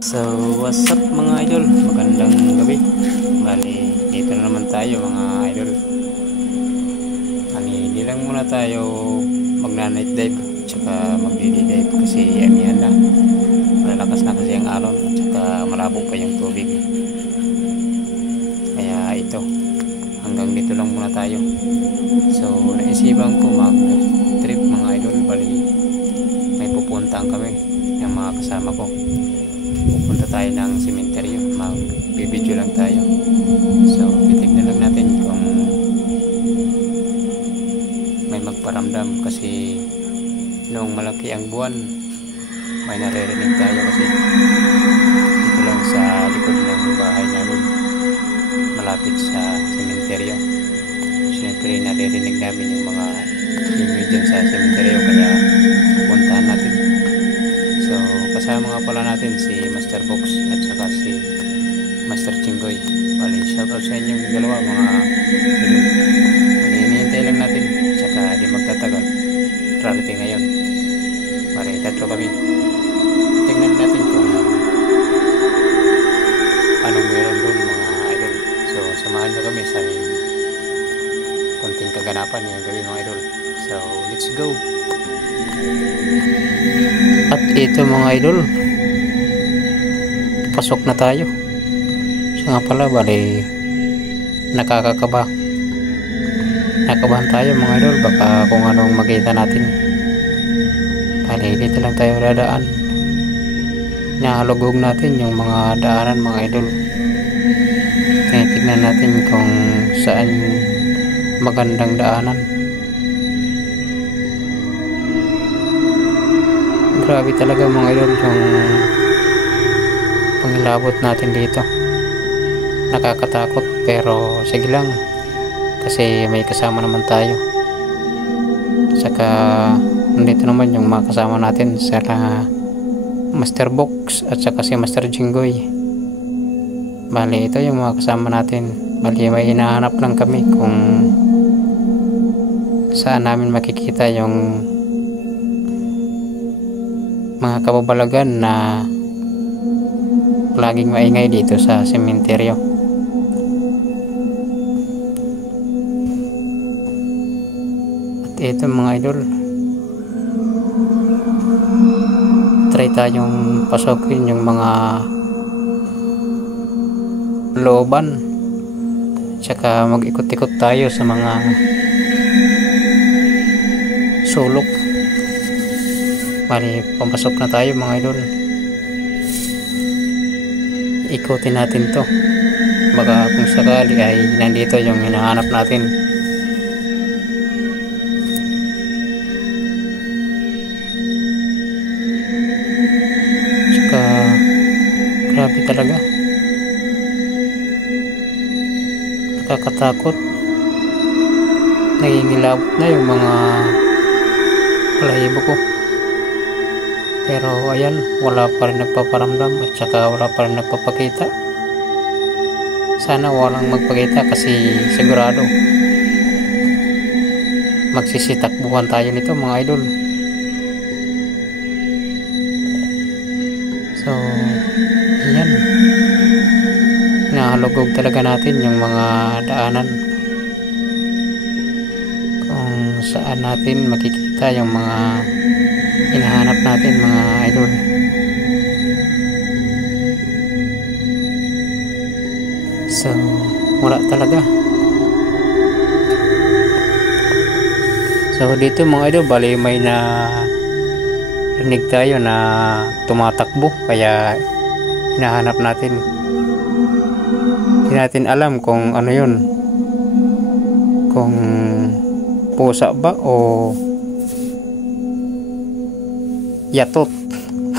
So, what's up mga idol? Magandang gabi. Bali, dito na naman tayo mga idol. Hindi lang muna tayo magna-night dive tsaka mag-day dive kasi amihan na. Malalakas na kasi ang alon at tsaka malabo pa yung tubig. Kaya ito, hanggang dito lang muna tayo. So, naisipan ko mag-trip mga idol. Bali, may pupuntaan kami yung mga kasama ko. Pupunta tayo ng sementeryo, mag-video lang tayo. So titignan lang natin kung may magparamdam kasi noong malaki ang buwan may naririnig tayo kasi dito lang sa likod ng bahay namin malapit sa sementeryo. Siyempre naririnig namin yung mga ingay dyan sa sementeryo kaya pupuntahan natin. So kasama nga pala natin si Master Box at saka si Master Chinggoy. Bali, shoutout sa inyong dalawa mga idol. Bali, hinihintay lang natin tsaka di magtatagal. Rarity ngayon. Bali, tatlo kami. Tingnan natin kung anong meron doon mga idol. So samahan nyo kami sa konting kaganapan ngayong gabi mga idol. So let's go. At ito mga idol, pasok na tayo. Siya nga pala, bali nakabahan tayo mga idol, baka kung anong makita natin. Bali dito lang tayo dadaan, nahalugog natin yung mga daanan mga idol. Tignan natin kung saan magandang daanan. Grabe talaga mga idol yung pangilabot natin dito. Nakakatakot pero sige lang kasi may kasama naman tayo. Saka nandito naman yung mga kasama natin sa Master Box at saka si Master Jinggoy. Bali ito yung mga kasama natin. Bali may hinahanap lang kami kung saan namin makikita yung mga kababalagan na laging maingay dito sa sementeryo. At ito mga idol, try tayong pasokin yung mga looban tsaka mag-ikot-ikot tayo sa mga sulok. Bali, pampasok na tayo mga idol. Ikutin natin to. Baka kung sakali ay nandito yung hinahanap natin. Saka, grabe talaga. Nakakatakot. Nangingilabot na yung mga balahibo ko. Pero ayan, wala pa rin nagpaparamdam at saka wala pa rin nagpapakita. Sana walang magpakita kasi sigurado magsisitakbuhan tayo nito mga idol. So ayan, nahalugog talaga natin yung mga daanan kung saan natin makikita yung mga hinahanap natin mga idol. So wala talaga. So dito mga idol, bali may na rinig tayo na tumatakbo kaya hinahanap natin. Hindi natin alam kung ano yun, kung pusa ba o yatot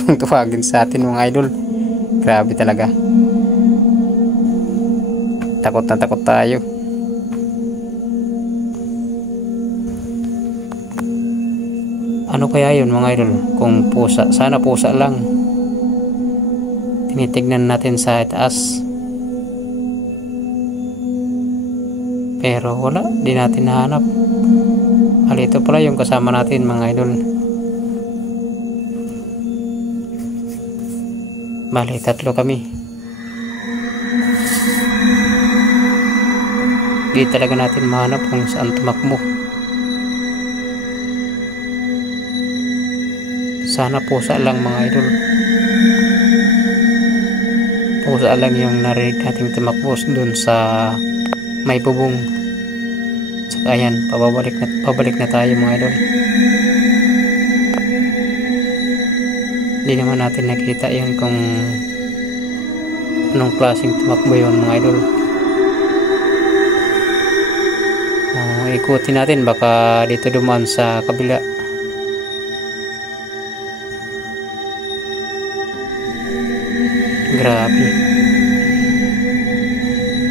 kung tawagin sa atin mga idol. Grabe talaga, takot na takot tayo. Ano kaya yun mga idol? Kung pusa, sana pusa lang. Tinitignan natin sa itaas pero wala, di natin nahanap. Ito pala yung kasama natin mga idol. Bali, 3 kami. Di talaga natin mahanap kung saan tumakbo. Sana pusa lang mga idol. Pusa lang yung narinig nating tumakbo dun sa may bubong. Saka ayan, pabalik na tayo mga idol. Hindi naman natin nakita yun kung anong klaseng tumakbo yun mga idol. Ikutin natin, baka dito dumaan sa kabila. Grabe,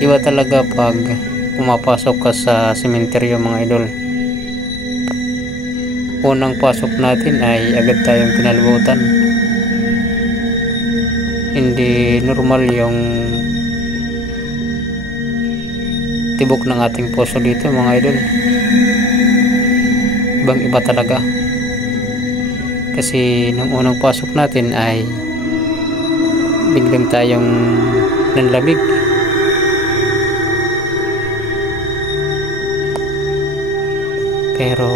iba talaga pag pumapasok ka sa sementeryo mga idol. Unang pasok natin ay agad tayong kinalimutan. Hindi normal yung tibok ng ating puso dito mga idol. Ibang iba talaga. Kasi nung unang pasok natin ay biglang tayong nanlamig. Pero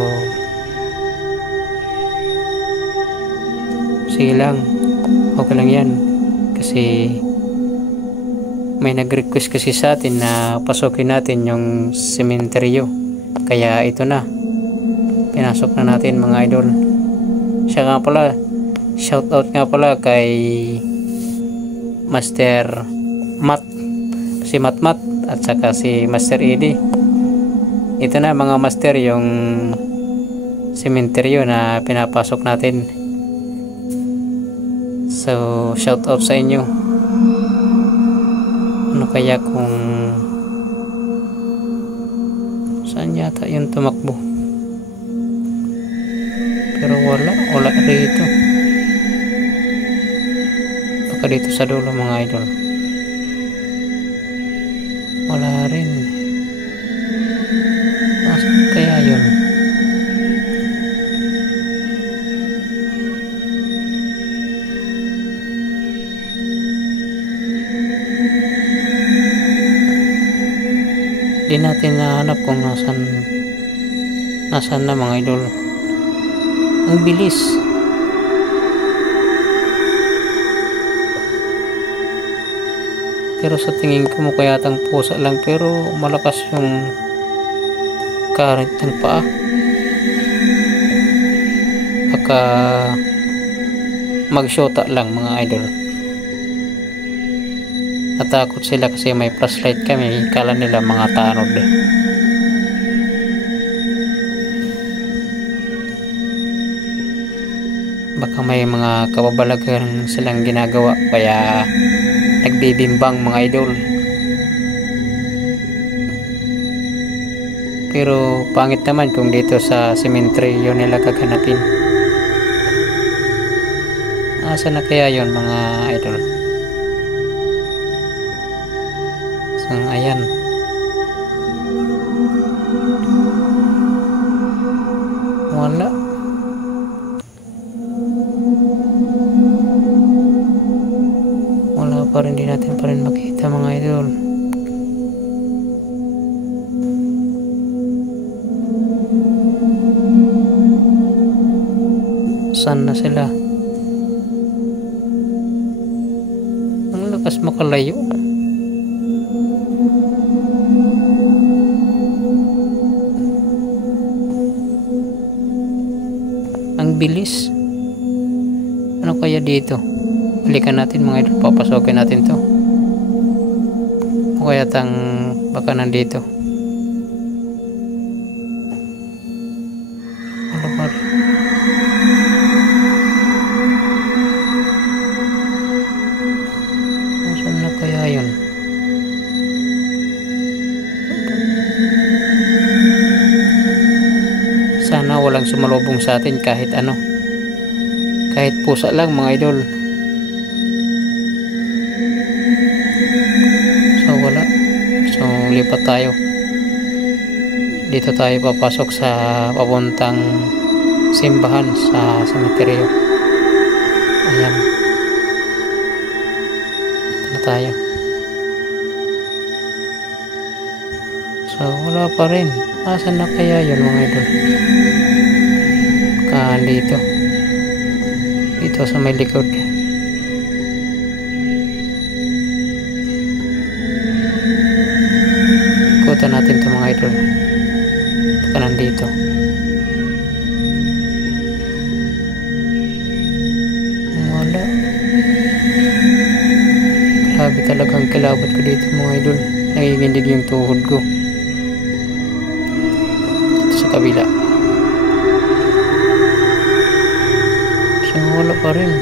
sige lang, okay lang yan. Kasi may nag-request kasi sa atin na pasukin natin yung sementeryo. Kaya ito na, pinasok na natin mga idol. Siya nga pala, shoutout nga pala kay Master Matt, si Matt at saka si Master Eddie. Ito na mga master, yung sementeryo na pinapasok natin. So shoutout sa inyo. Ano kaya kung saan yata yung tumakbo? Pero wala rito. Baka dito sa dulo mga idol. Wala rin. Nasaan kaya yun? Di natin nahanap kung nasaan na mga idol. Ang bilis. Pero sa tingin ko mukha yatang pusa lang, pero malakas yung current ng paa. Baka magsyota lang mga idol. Natakot sila kasi may flashlight kami. Kala nila mga tanod eh. Baka may mga kababalagan silang ginagawa, kaya nagbibimbang mga idol. Pero pangit naman kung dito sa sementeryo nila gaganapin. Asa na kaya yon mga idol? So ayan, wala. Wala pa rin, di natin pa rin makita mga idol. Saan na sila? Ang lakas makalayo. Ang bilis. Ano kaya dito? Balikan natin mga idol, papasokin natin to. O kaya baka nandito. Ano ba? Saan na kaya yun? Sana walang sumalubong sa atin kahit ano. Kahit pusa lang mga idol. So wala. So lipat tayo. Dito tayo papasok sa papuntang simbahan sa sementeryo. Ayan. tayo. So wala pa rin. Asan na kaya yun mga idol? Dito. Dito sa may likod. Ikutan natin ito mga idol. Baka nandito. Wala. Grabe talagang kilabot ko dito mga idol. Nanginginig yung tuhod ko. Dito sa kabila. So wala pa rin.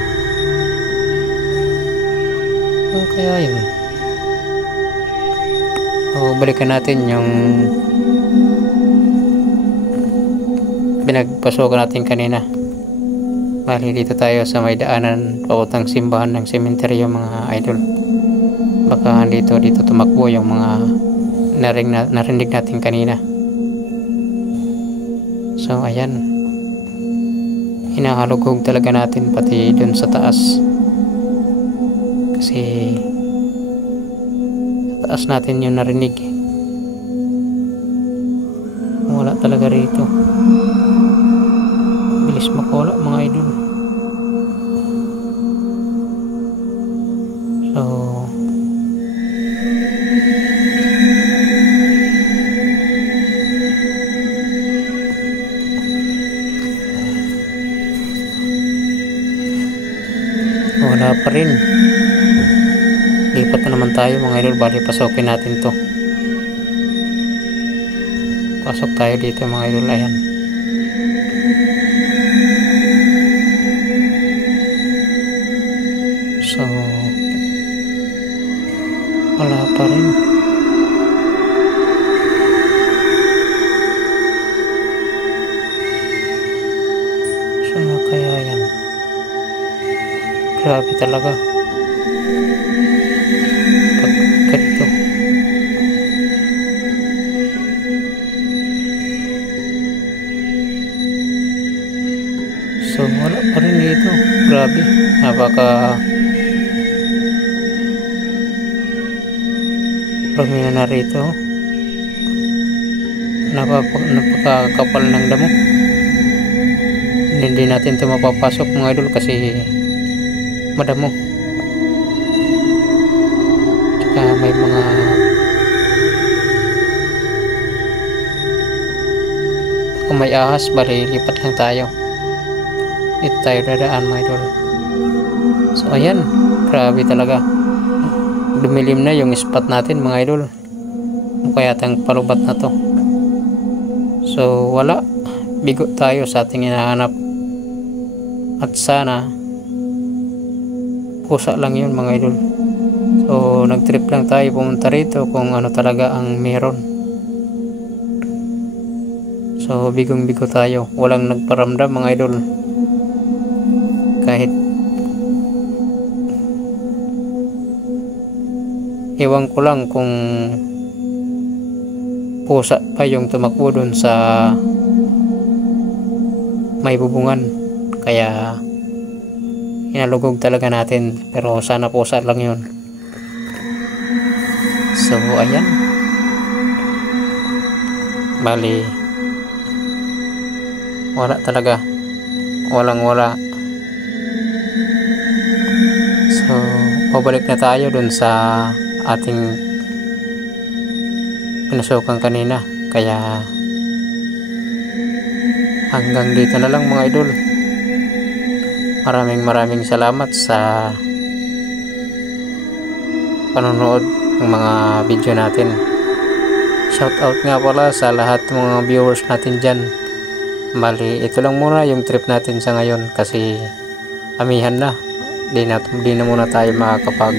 Ano kaya yun? O balikan natin yung pinagpasokan natin kanina. Bali dito tayo sa may daanan pautang simbahan ng sementeryo mga idol. Baka dito tumakbo yung mga narinig natin kanina. So ayan, hinahalugog talaga natin pati dun sa taas, kasi sa taas natin yung narinig. Wala talaga rito. Bilis makawala mga idol. So wala pa rin. Lipat na naman tayo mga idol. Bali pasokin natin to. Pasok tayo dito mga idol. Ayan. So wala pa rin. Saan kaya yan? Grabe talaga. Pagkat so wala pa rin dito. Grabe. Napaka marami na narito. Napakakapal ng damo. Hindi natin ito mapapasok mga idol kasi madamo. Tsaka may mga kung may ahas, bali lipat lang tayo. Dito tayo dadaan mga idol. So ayan, grabe talaga. Dumilim na yung spot natin mga idol. Kaya tang palubat na to. So wala, bigo tayo sa ating hinahanap. At sana pusa lang yun mga idol. So nagtrip lang tayo pumunta rito kung ano talaga ang meron. So bigong bigo tayo. Walang nagparamdam mga idol. Kahit iwan ko lang kung pusa pa yung tumakbo dun sa may bubungan. Kaya hinalugog talaga natin, pero sana pusa lang yun. So ayan, bali wala talaga, walang wala. So pabalik na tayo dun sa ating pinasukan kanina. Kaya hanggang dito na lang mga idol. Maraming salamat sa panonood ng mga video natin. Shout out nga pala sa lahat ng mga viewers natin dyan. Bali ito lang muna yung trip natin sa ngayon kasi amihan na. Di na muna tayo makakapag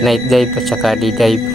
night dive at saka day dive.